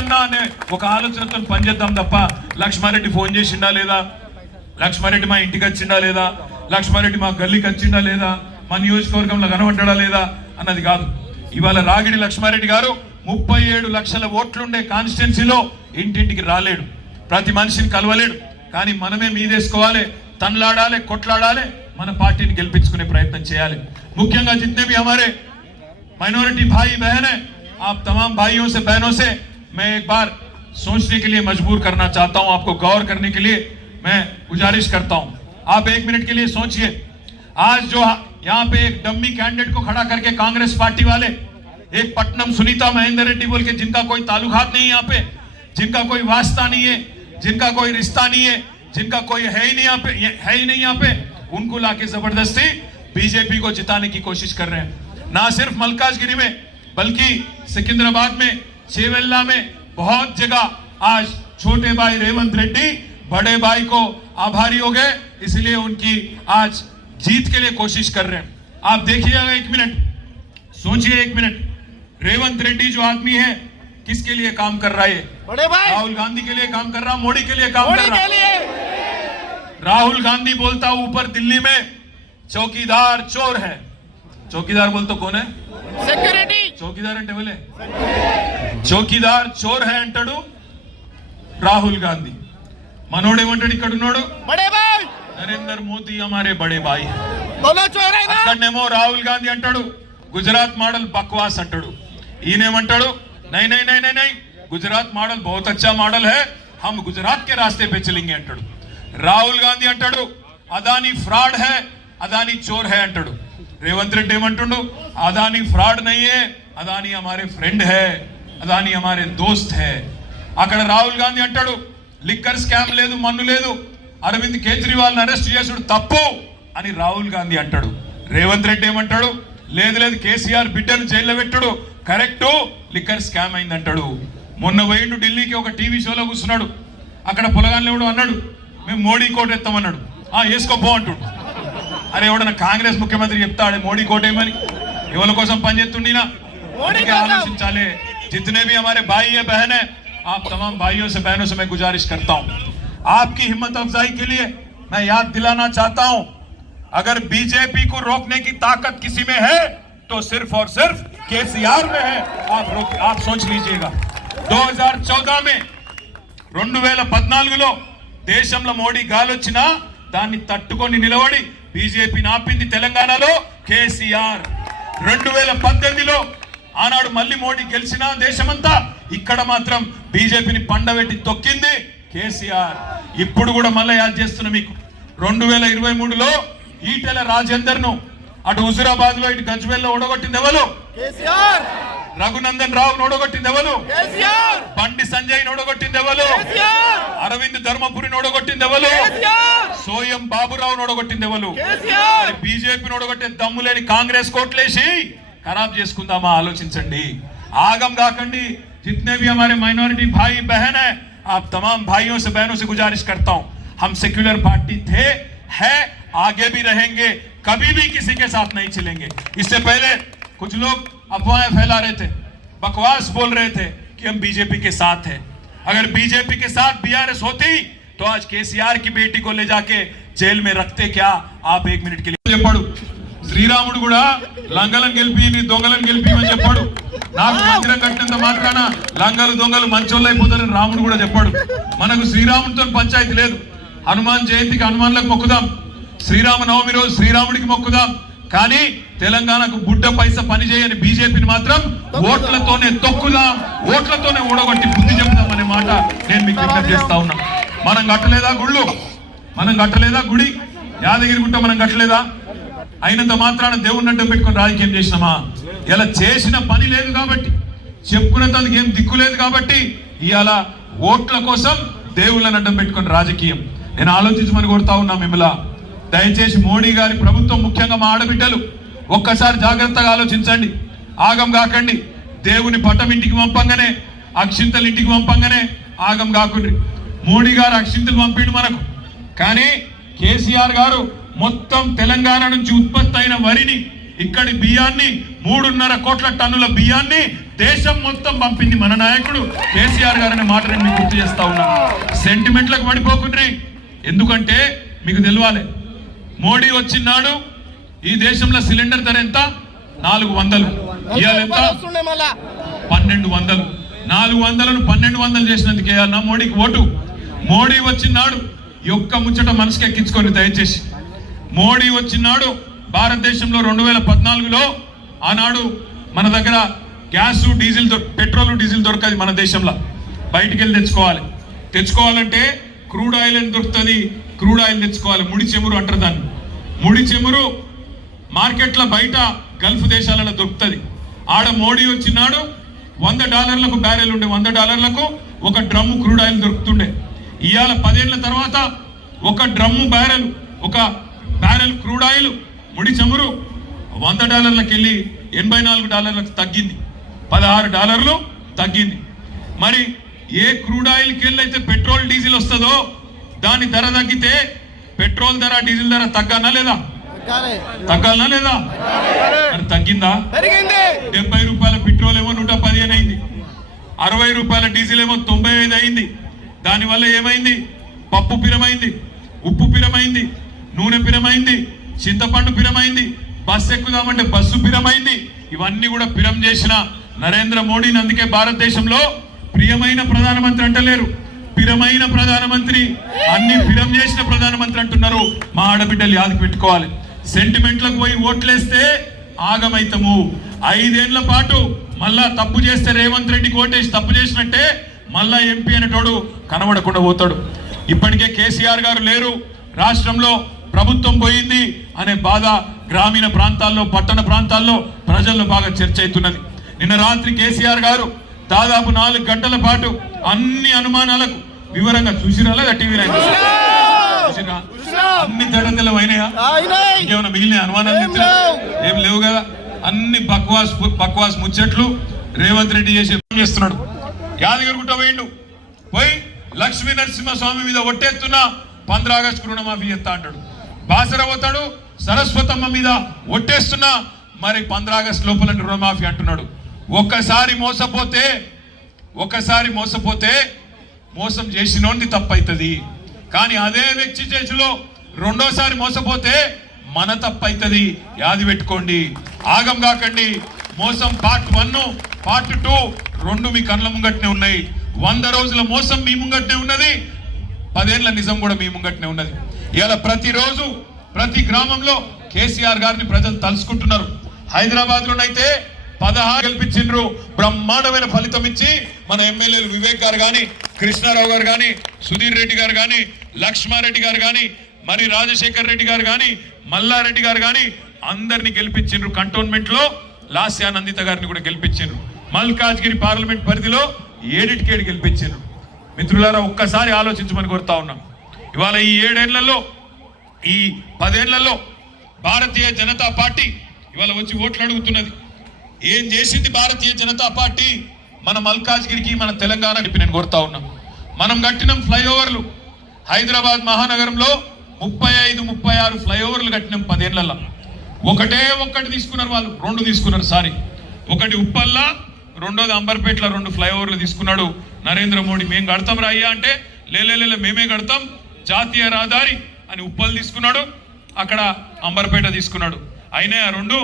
అన్నా అనే ఒక ఆలోచనతో పనిచేద్దాం తప్ప లక్ష్మారెడ్డి ఫోన్ చేసిండా లేదా లక్ష్మారెడ్డి మా ఇంటికి వచ్చిండా లేదా లక్ష్మారెడ్డి మా గల్లీకి వచ్చిండా లేదా మా నియోజకవర్గంలో కనబడ్డా లేదా అన్నది కాదు ఇవాళ రాగిడి లక్ష్మారెడ్డి గారు ముప్పై ఏడు లక్షల ఓట్లుండే కాన్స్టిట్యున్సీలో ఇంటింటికి రాలేడు ప్రతి మనిషిని కలవలేడు కానీ మనమే మీదేసుకోవాలి తన్లాడాలి కొట్లాడాలి మన పార్టీని గెలిపించుకునే ప్రయత్నం చేయాలి ముఖ్యంగా జితనే भी हमारे माइनॉरिटी भाई बहन है आप तमाम भाइयों से बहनों से मैं एक बार सोचने के लिए मजबूर करना चाहता हूँ, आपको गौर करने के लिए मैं गुजारिश करता हूँ। आप एक मिनट के लिए सोचिए। आज जो यहाँ पे एक डम्मी कैंडिडेट को खड़ा करके कांग्रेस पार्टी वाले, एक पटनम सुनीता महेंद्र रेड्डी बोल के, जिनका कोई ताल्लुकात नहीं है यहाँ पे, जिनका कोई वास्ता नहीं है, जिनका कोई रिश्ता नहीं है, जिनका कोई है ही नहीं यहाँ पे है ही नहीं यहाँ पे, उनको लाके ज़बरदस्ती बीजेपी को जिताने की कोशिश कर रहे हैं। ना सिर्फ़ मलकाजगिरी में, बल्कि सिकंदराबाद में छेवेल्ला में बहुत जगह आज छोटे भाई रेवंत रेड्डी बड़े भाई को आभारी हो गए इसलिए उनकी आज जीत के लिए कोशिश कर रहे हैं। आप देखिएगा एक मिनट सोचिए एक मिनट रेवंत रेड्डी जो आदमी है किसके लिए काम कर रहा है? बड़े भाई। राहुल गांधी के लिए काम कर रहा मोदी के लिए काम कर रहा। राहुल गांधी बोलता ऊपर दिल्ली में चौकीदार चोर है। चौकीदार बोलते कौन है? చౌకీదార్ అంటే ఎవలే? చౌకీదార్ చోర్ హే అంటాడు రాహుల్ గాంధీ. మనోడు ఏమంటాడు ఇక్కడ ఉన్నాడు? నరేందర్ మోదీ అమారే బడే బాయ్. అక్కడనేమో రాహుల్ గాంధీ అంటాడు గుజరాత్ మోడల్ బక్వాస్ అంటాడు. ఈయనేమంటాడు? నై నై నై నై నై గుజరాత్ మోడల్ బహుత్ అచ్చా మోడల్ హే హమ్ గుజరాత్ కే రాస్తే పే చెలింగే అంటాడు. రాహుల్ గాంధీ అంటాడు అదానీ ఫ్రాడ్ హే అదానీ చోర్ హే అంటాడు. రేవంత్ రెడ్డి ఏమంటుండు? అదానీ ఫ్రాడ్ నయ్యే అదాని హమారే ఫ్రెండ్ హే అదాని హమారే దోస్త్ హే అక్కడ రాహుల్ గాంధీ అంటాడు లిక్కర్ స్కామ్ లేదు మన్ను లేదు అరవింద్ కేజ్రీవాల్ని అరెస్ట్ చేసుడు తప్పు అని రాహుల్ గాంధీ అంటాడు. రేవంత్ రెడ్డి ఏమంటాడు లేదు లేదు కేసీఆర్ బిడ్డను జైల్లో పెట్టుడు కరెక్టు లిక్కర్ స్కామ్ అయింది అంటాడు మొన్న పోయిండు ఢిల్లీకి ఒక టీవీ షోలో కూర్చున్నాడు. అక్కడ పొలగాన్లేవుడు అన్నాడు మేము మోడీ కోట ఎత్తామన్నాడు. ఆ వేసుకోపో అంటుడు. అరే ఎవడన్నా కాంగ్రెస్ ముఖ్యమంత్రి చెప్తాడే మోడీ కోట ఏమని ఎవరి కోసం పనిచేస్తుండినా మోడీ అందుకే కోసం. ఆలోచించాలి जितने भी हमारे भाई है बहन है आप तमाम भाइयों से बहनों से मैं गुजारिश करता हूं आपकी हिम्मत अफजाई के लिए मैं याद दिलाना चाहता हूं अगर बीजेपी को रोकने की ताकत किसी में है तो सिर्फ और सिर्फ केसीआर में है आप रोक आप सोच लीजिएगा 2014 में రెండు వేల పద్నాలుగులో దేశంలో మోడీ గాలొచ్చినా దాన్ని తట్టుకొని నిలబడి బీజేపీని ఆపింది తెలంగాణలో కేసీఆర్ రెండు వేల పద్దెనిమిదిలో ఆనాడు మళ్ళీ మోడీ గెలిచిన దేశమంతా ఇక్కడ మాత్రం బీజేపీని పండబెట్టి తొక్కింది కేసీఆర్. ఇప్పుడు కూడా మళ్ళీ యాద్ చేస్తున్నా మీకు. రెండు వేల ఇరవై మూడులో ఈటెల రాజేందర్ను అటు హుజురాబాద్లో ఇటు గజ్వేల్లో ఓడగొట్టింది ఎవరు? రఘునందన్ రావు ఓడగొట్టింది ఎవరు? బండి సంజయ్ ఓడగొట్టింది ఎవరు? అరవింద్ ధర్మపురిని ఓడగొట్టింది ఎవరు? సోయం బాబురావు ఓడగొట్టింది ఎవరు? కేసీఆర్! బీజేపీని ఓడగొట్టే దమ్ము లేని కాంగ్రెస్ కోట్లేసి ఖరాబ్ చేసుకుందామా ఆలోచించండి ఆగం కాకండి जितने भी हमारे माइनॉरिटी भाई बहन है आप तमाम भाइयों से बहनों से गुजारिश करता हूं हम सेक्युलर पार्टी थे है आगे भी रहेंगे कभी भी किसी के साथ नहीं चलेंगे इससे पहले कुछ लोग अफवाहें फैला रहे थे बकवास बोल रहे थे कि हम बीजेपी के साथ हैं अगर बीजेपी के साथ बीआरएस होती तो आज केसीआर की बेटी को ले जाके जेल में रखते क्या आप एक मिनट के लिए చెప్పాడు శ్రీరాముడు కూడా లంగలను గెలిపి నీ దొంగలను గెలిపిమని చెప్పాడు. నాకు మందిరం కట్టినంత మాత్రాన లంగలు దొంగలు మంచోళ్ళు అయిపోతారని రాముడు కూడా చెప్పాడు. మనకు శ్రీరాముడితో పంచాయతీ లేదు. హనుమాన్ జయంతికి హనుమాన్లకు మొక్కుదాం. శ్రీరామ నవమి రోజు శ్రీరాముడికి మొక్కుదాం. కానీ తెలంగాణకు బుడ్డ పైస పని చేయని బీజేపీని మాత్రం ఓట్లతోనే తొక్కుదాం ఓట్లతోనే ఊడగొట్టి బుద్ధి చెప్దాం అనే మాట నేను మీకు విజ్ఞప్తి చేస్తా ఉన్నా. మనం కట్టలేదా గుళ్ళు? మనం కట్టలేదా గుడి? యాదగిరి గుట్ట మనం కట్టలేదా? అయినంత మాత్రాన దేవుడిని అడ్డం పెట్టుకుని రాజకీయం చేసినామా? ఇలా చేసిన పని లేదు కాబట్టి చెప్పుకునేందుకు ఏం దిక్కు లేదు కాబట్టి ఇవాళ ఓట్ల కోసం దేవుళ్ళని అడ్డం పెట్టుకొని రాజకీయం. నేను ఆలోచించమని కోరుతా ఉన్నా మిమ్మల్ని. దయచేసి మోడీ గారి ప్రభుత్వం ముఖ్యంగా మా ఆడబిడ్డలు ఒక్కసారి జాగ్రత్తగా ఆలోచించండి. ఆగం కాకండి. దేవుని పటం ఇంటికి పంపంగానే అక్షింతలు ఇంటికి పంపంగానే ఆగం కాకుండా మోడీ గారు అక్షింతలు పంపిండు మనకు. కానీ కేసీఆర్ గారు మొత్తం తెలంగాణ నుంచి ఉత్పత్తి అయిన వరిని ఇక్కడి బియ్యాన్ని మూడున్నర కోట్ల టన్నుల బియ్యాన్ని దేశం మొత్తం పంపింది మన నాయకుడు. కేసీఆర్ గారనే మాట నేను మీకు గుర్తు చేస్తా ఉన్నాను సెంటిమెంట్లకు పడిపోకుండ్రి ఎందుకంటే మీకు తెలియాలి మోడీ వచ్చినాడు ఈ దేశంలో సిలిండర్ ధర ఎంత? నాలుగు వందలు. ఇవాళ ఎంత? పన్నెండు వందలు. నాలుగు వందలను పన్నెండు వందలు చేసినందుకు వేయాలన్నా మోడీకి ఓటు. మోడీ వచ్చినాడు ఈ ఒక్క ముచ్చట మనసుకి ఎక్కించుకొని దయచేసి. మోడీ వచ్చినాడు భారతదేశంలో రెండు వేల పద్నాలుగులో. ఆనాడు మన దగ్గర గ్యాస్ డీజిల్ పెట్రోల్ డీజిల్ దొరకదు మన దేశంలో. బయటికి వెళ్ళి తెచ్చుకోవాలి. తెచ్చుకోవాలంటే క్రూడ్ ఆయిల్ అని దొరుకుతుంది క్రూడ్ ఆయిల్ తెచ్చుకోవాలి. ముడి చెమురు అంటారు దాన్ని. ముడి చెమురు మార్కెట్లో బయట గల్ఫ్ దేశాలలో దొరుకుతుంది. ఆడ మోడీ వచ్చినాడు వంద డాలర్లకు బ్యారెల్ ఉండే వంద డాలర్లకు ఒక డ్రమ్ము క్రూడ్ ఆయిల్ దొరుకుతుండే. ఇవాళ పదేళ్ళ తర్వాత ఒక డ్రమ్ము బ్యారెల్ ఒక బ్యారెల్ క్రూడ్ ఆయిల్ ముడి చమురు వంద డాలర్లకు వెళ్ళి ఎనభై నాలుగు డాలర్లకు తగ్గింది. పదహారు డాలర్లు తగ్గింది. మరి ఏ క్రూడ్ ఆయిల్కి వెళ్ళి అయితే పెట్రోల్ డీజిల్ వస్తుందో దాని ధర తగ్గితే పెట్రోల్ ధర డీజిల్ ధర తగ్గానా లేదా. తగ్గాలనా లేదా? మరి తగ్గిందా? డెబ్బై రూపాయల పెట్రోల్ ఏమో నూట పదిహేను అయింది. అరవై రూపాయల డీజిల్ ఏమో తొంభై ఐదు అయింది. దానివల్ల ఏమైంది? పప్పు పిరమైంది. ఉప్పు పిరమైంది. నూనె పిరమైంది చింతపండు పిరమైంది బస్సు ఎక్కుదామంటే బస్సు పిరమైంది. ఇవన్నీ కూడా పిరం చేసిన నరేంద్ర మోడీని అందుకే భారతదేశంలో ప్రియమైన ప్రధానమంత్రి అంటలేరు. పిరమైన ప్రధానమంత్రి అన్ని పిరం చేసిన ప్రధానమంత్రి అంటున్నారు. మా ఆడబిడ్డలు యాదకు పెట్టుకోవాలి. సెంటిమెంట్లకు పోయి ఓట్లేస్తే ఆగమైతము. ఐదేళ్ళ పాటు మళ్ళా తప్పు చేస్తే రేవంత్ రెడ్డికి ఓటేసి తప్పు చేసినట్టే మళ్ళా ఎంపీ అనేటోడు కనబడకుండా పోతాడు. ఇప్పటికే కేసీఆర్ గారు లేరు. రాష్ట్రంలో ప్రభుత్వం పోయింది అనే బాధ గ్రామీణ ప్రాంతాల్లో పట్టణ ప్రాంతాల్లో ప్రజల్లో బాగా చర్చ అవుతున్నది నిన్న రాత్రి కేసీఆర్ గారు దాదాపు నాలుగు గంటల పాటు అన్ని అనుమానాలకు వివరంగా చూసిరా లేదా చూసిరా? అన్ని అయినాయా? అయినాయి. ఇంకేమైనా మిగిలిన అనుమానాలు ఏం? లేవు. కదా? అన్ని బక్వాస్ బక్వాస్ ముచ్చట్లు రేవంత్ రెడ్డి చేసి చేస్తున్నాడు. యాదగిరిగుట్ట పోయిండు. పోయి లక్ష్మీ నరసింహస్వామి మీద ఒట్టేస్తున్నా పంద్ర ఆగస్టు రుణమాఫీ ఎత్తా అంటాడు. బాసర సరస్వతమ్మ మీద ఒట్టేస్తున్నా మరి పంద్రాగస్ట్ లోపల రుణమాఫీ అంటున్నాడు. ఒక్కసారి మోసపోతే ఒక్కసారి మోసపోతే మోసం చేసినోంది తప్పైతుంది. కానీ అదే వ్యక్తి చేతిలో రెండోసారి మోసపోతే మన తప్పైతుంది. యాది పెట్టుకోండి. ఆగం కాకండి. మోసం పార్ట్ వన్ పార్ట్ టూ రెండు మీ కళ్ళ ముంగట్నే ఉన్నాయి. వంద రోజుల మోసం మీ ముంగట్నే ఉన్నది. పదేళ్ళ నిజం కూడా మీ ముంగట్నే ఉన్నది. ఇలా ప్రతిరోజు ప్రతి గ్రామంలో కేసీఆర్ గారిని ప్రజలు తలుసుకుంటున్నారు హైదరాబాద్ లోనైతే పదహారు గెలిపించిండ్రు బ్రహ్మాండమైన ఫలితం ఇచ్చి మన ఎమ్మెల్యేలు వివేక్ గారు కానీ కృష్ణారావు గారు కానీ సుధీర్ రెడ్డి గారు కానీ లక్ష్మారెడ్డి గారు కానీ మరి రాజశేఖర్ రెడ్డి గారు కానీ మల్లారెడ్డి గారు కానీ అందరినీ గెలిపించిండ్రు. కంటోన్మెంట్లో లాస్యా లాస్యానందిత గారిని కూడా గెలిపించిండ్రు. మల్కాజ్గిరి పార్లమెంట్ పరిధిలో ఏడిటికేడు గెలిపించిండ్రు. మిత్రులారా ఒక్కసారి ఆలోచించమని కోరుతా ఉన్నాం. ఇవాళ ఈ ఏడేళ్ళలో ఈ పదేళ్ళలో భారతీయ జనతా పార్టీ ఇవాళ వచ్చి ఓట్లు అడుగుతున్నది. ఏం చేసింది భారతీయ జనతా పార్టీ? మన మల్కాజ్గిరికి మన తెలంగాణకి నేను కోరుతా ఉన్నాం. మనం కట్టిన ఫ్లైఓవర్లు. హైదరాబాద్ మహానగరంలో ముప్పై ఐదు ముప్పై ఆరు ఫ్లైఓవర్లు కట్టినాం పదేళ్ళలో ఒకటే ఒక్కటి తీసుకున్నారు వాళ్ళు రెండు తీసుకున్నారు సారీ. ఒకటి ఉప్పల్లా రెండోది అంబర్పేటలో రెండు ఫ్లైఓవర్లు తీసుకున్నాడు నరేంద్ర మోడీ. మేము కడతాం రా అయ్యా అంటే లేలే మేమే కడతాం. జాతీయ రహదారి అని ఉప్పల్ తీసుకున్నాడు. అక్కడ అంబర్పేట తీసుకున్నాడు. అయినా రెండు?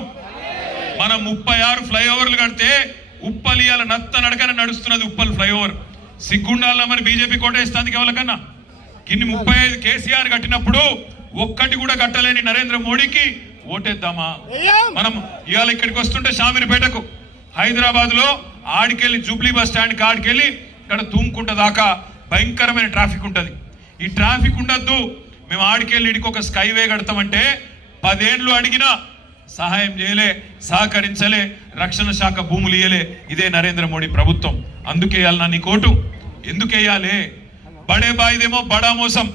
మనం ముప్పై ఆరు ఫ్లైఓవర్లు కడితే ఉప్పల్ ఇవాళ నత్త నడకన నడుస్తున్నది ఉప్పల్ ఫ్లైఓవర్. సిగ్గుండాల మరి బీజేపీ కోటేస్తాంది ఎవరికన్నా ఇన్ని ముప్పై ఐదు కేసీఆర్ కట్టినప్పుడు ఒక్కటి కూడా కట్టలేని నరేంద్ర మోడీకి ఓటేద్దామా. మనం ఇవాళ ఇక్కడికి వస్తుంటే షామీర్పేటకు. హైదరాబాద్లో ఆడికెళ్ళి జూబ్లీ బస్ స్టాండ్కి ఆడికెళ్ళి ఇక్కడ తూముకుంట దాకా భయంకరమైన ట్రాఫిక్ ఉంటది. ఈ ట్రాఫిక్ ఉండద్దు. మేము ఆడికెళ్ళి ఇడికి ఒక స్కైవే కడతామంటే పదేండ్లు అడిగినా సహాయం చేయలే సహకరించలే రక్షణ శాఖ భూములు ఇయ్యలే. ఇదే నరేంద్ర మోడీ ప్రభుత్వం. అందుకేయాలి నా నీ కోటు. ఎందుకేయాలి బడే బాయిదేమో బడా మోసం.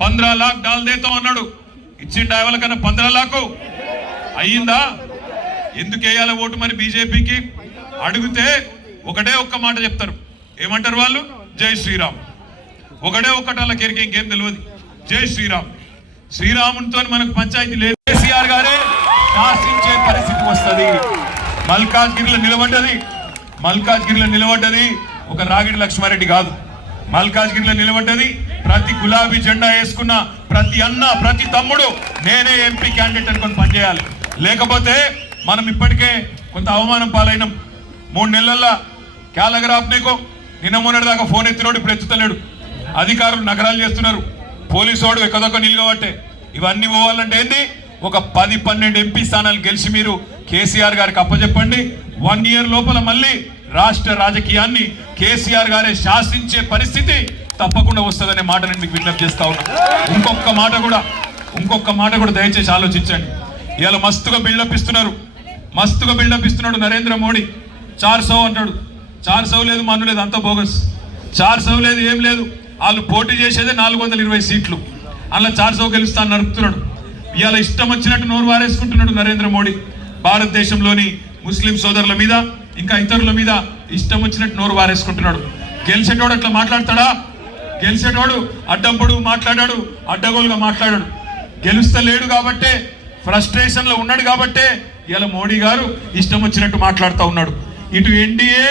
పంద్రా లాక్ డాల్ దేతో అన్నాడు. ఇచ్చిండు ఎవరికన్నా పంద్రా లాకు? అయ్యిందా? ఎందుకేయాలి ఓటు మరి బీజేపీకి? అడిగితే ఒకటే ఒక్క మాట చెప్తారు. ఏమంటారు వాళ్ళు? జై శ్రీరామ్. ఒకటే ఒక్కటి కేరికి ఇంకేం తెలియదు జై శ్రీరామ్. శ్రీరామునితో మనకు పంచాయతీ లేదు. కేసీఆర్ గారే శాసించే పరిస్థితి వస్తుంది. మల్కాజ్గిరిలో నిలబడ్డది. మల్కాజ్గిరిలో నిలబడ్డది ఒక రాగిడి లక్ష్మారెడ్డి కాదు. మల్కాజ్గిరిలో నిలబడ్డది. ప్రతి గులాబీ జెండా వేసుకున్న ప్రతి అన్న ప్రతి తమ్ముడు నేనే ఎంపీ క్యాండిడేట్ అనుకొని పనిచేయాలి. లేకపోతే మనం ఇప్పటికే కొంత అవమానం పాలైనం. మూడు నెలల్లో క్యాలగరాప్నేకో నిన్న మొన్నటి దాకా ఫోన్ ఎత్తినోడు ఇప్పుడు ఎత్తుతలేడు. అధికారులు నగరాలు చేస్తున్నారు. పోలీసు వాడు ఎక్కదొక్క నిలవబట్టే ఇవన్నీ పోవాలంటే ఏంది? ఒక పది పన్నెండు ఎంపీ స్థానాలు గెలిచి మీరు కేసీఆర్ గారికి అప్పచెప్పండి. వన్ ఇయర్ లోపల మళ్ళీ రాష్ట్ర రాజకీయాన్ని కేసీఆర్ గారే శాసించే పరిస్థితి తప్పకుండా వస్తుందనే మాట నేను మీకు విజ్ఞప్తి చేస్తా ఉన్నా. ఇంకొక మాట కూడా ఇంకొక మాట కూడా దయచేసి ఆలోచించండి. ఇవాళ మస్తుగా బిల్డప్ ఇస్తున్నారు. మస్తుగా బిల్డప్ ఇస్తున్నాడు నరేంద్ర మోడీ. చార్ సౌ అంటాడు చార్ సౌ లేదు మన్ను లేదు అంత బోగస్ చార్ సౌ లేదు ఏం లేదు. వాళ్ళు పోటీ చేసేదే నాలుగు వందల ఇరవై సీట్లు. అలా చార్సో గెలుస్తా నడుపుతున్నాడు. ఇవాళ ఇష్టం వచ్చినట్టు నోరు వారేసుకుంటున్నాడు నరేంద్ర మోడీ. భారతదేశంలోని ముస్లిం సోదరుల మీద ఇంకా ఇతరుల మీద ఇష్టం వచ్చినట్టు నోరు వారేసుకుంటున్నాడు. గెలిచేటోడు అట్లా మాట్లాడతాడా? గెలిచేటోడు అడ్డం మాట్లాడాడు అడ్డగోలుగా మాట్లాడాడు. గెలుస్తలేడు కాబట్టే ఫ్రస్ట్రేషన్లో ఉన్నాడు కాబట్టే ఇలా మోడీ గారు ఇష్టం వచ్చినట్టు మాట్లాడుతూ ఉన్నాడు. ఇటు ఎన్డీఏ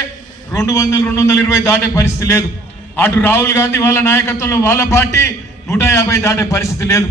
రెండు వందల రెండు వందల ఇరవై దాటే పరిస్థితి లేదు. అటు రాహుల్ గాంధీ వాళ్ళ నాయకత్వంలో వాళ్ళ పార్టీ నూట యాభై దాటే పరిస్థితి లేదు.